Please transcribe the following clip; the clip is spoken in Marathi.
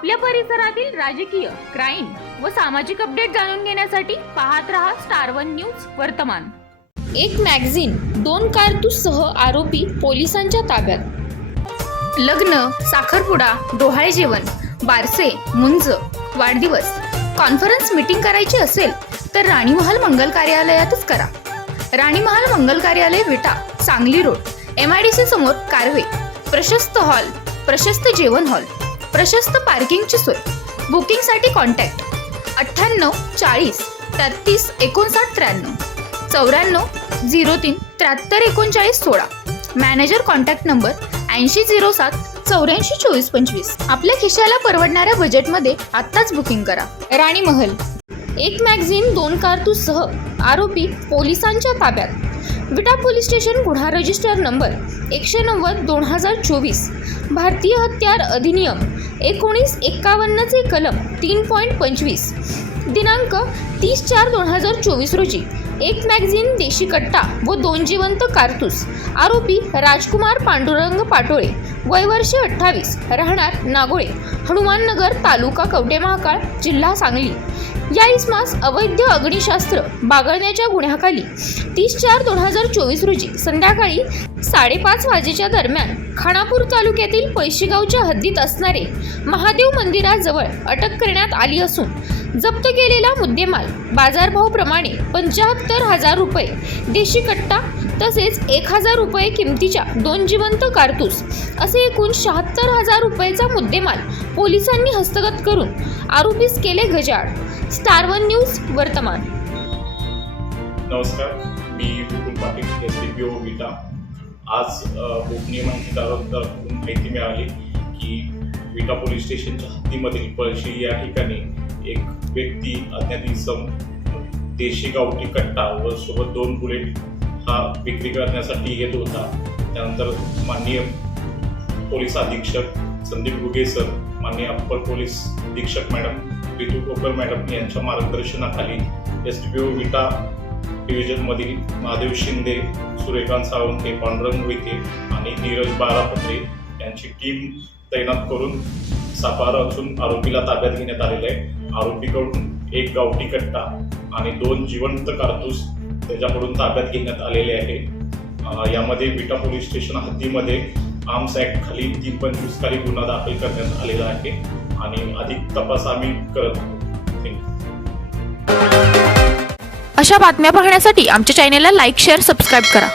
आपल्या परिसरातील राजकीय क्राईम व सामाजिक अपडेट जाणून घेण्यासाठी पाहत रहा स्टार वन न्यूज वर्तमान. एक मॅगझिन दोन कारतूससह आरोपी पोलिसांच्या ताब्यात. लग्न साखरपुडा डोहाळे जेवण बारसे मुंज वाढदिवस. कॉन्फरन्स मीटिंग करायची असेल तर राणीमहाल मंगल कार्यालयातच करा. राणीमहाल मंगल कार्यालय Vita Sangli road M I D C समोर कारवे. प्रशस्त हॉल प्रशस्त जेवण हॉल प्रशस्त पार्किंगची सोय. बुकिंगसाठी कॉन्टॅक्ट. अठ्ठ्याण्णव चाळीस तेहतीस एकोणसाठ त्र्याण्णव. चौऱ्याण्णव झिरो तीन त्र्याहत्तर एकोणचाळीस सोळा. मॅनेजर कॉन्टॅक्ट नंबर ऐंशी झिरो सात चौऱ्याऐंशी चोवीस पंचवीस. आपल्या खिशाला परवडणाऱ्या बजेटमध्ये आत्ताच बुकिंग करा. राणी महल. एक मॅगझिन दोन कारतूससह आरोपी पोलिसांच्या ताब्यात. विटा पोलीस स्टेशन गुन्हा रजिस्टर नंबर एकशे नव्वद दोन हजार चोवीस. भारतीय हत्यार अधिनियम एकोणीस एक्कावन्नचे कलम तीन पॉईंट पंचवीस. दिनांक तीस चार दोन हजार चोवीस रोजी एक मॅगझिन देशी कट्टा व दोन जिवंत कारतूस. आरोपी राजकुमार पांडुरंग पाटोळे वय वर्ष अठ्ठावीस. राहणार नागोळे. हनुमाननगर तालुका कवटे महाकाळ जिल्हा सांगली. या इसमास अवैध अग्निशास्त्र बागळण्याच्या गुन्ह्याखाली तीस चार दोन हजार चोवीस रोजी संध्याकाळी साडेपाच वाजेच्या दरम्यान खानापूर तालुक्यातील पैशीगावच्या हद्दीत असणारे महादेव मंदिराजवळ अटक करण्यात आली असून जप्त केलेला मुद्देमाल बाजारभावाप्रमाणे पंच्याहत्तर हजार रुपये देशी कट्टा तसेच एक हजार रुपये किमतीच्या दोन जिवंत कारतूस असे एकूण शहात्तर हजार रुपयेचा मुद्देमाल पोलिसांनी हस्तगत करून आरोपीस केले गजाड स्टार वन न्यूज वर्तमान. नमस्कार मी Vipul Patil S D P O Gita. आज गोपनीय माहितीदाराकडून माहिती मिळाली की विटा पोलीस स्टेशनच्या हद्दीमधील पळशी या ठिकाणी एक व्यक्ती अज्ञात इसम देशी गावठी कट्टा व सोबत दोन बुलेट हा विक्री करण्यासाठी येत होता. त्यानंतर माननीय पोलीस अधीक्षक संदीप गुगे सर माननीय अप्पर पोलीस अधीक्षक मॅडम रितू कोकर मॅडम यांच्या मार्गदर्शनाखाली S T P O Vita डिव्हिजनमधील Mahadev Shinde Suryakant Sawante Pandurang Mohite आणि नीरज बारापत्रे यांची टीम तैनात करून सापळा असून आरोपीला ताब्यात घेण्यात आलेला आहे. आरोपीकडून एक गावठी कट्टा आणि दोन जिवंत कारतूस त्याच्याकडून ताब्यात घेण्यात आलेले आहे. यामध्ये विटा पोलीस स्टेशन हद्दीमध्ये आर्म्स ऍक्ट खाली तीन पंचवीस खाली गुन्हा दाखल करण्यात आलेला आहे आणि अधिक तपास आम्ही करत आहोत. अशा बातम्या पाहण्यासाठी आमच्या चॅनेलला लाईक शेअर सबस्क्राईब करा.